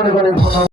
মনে করেন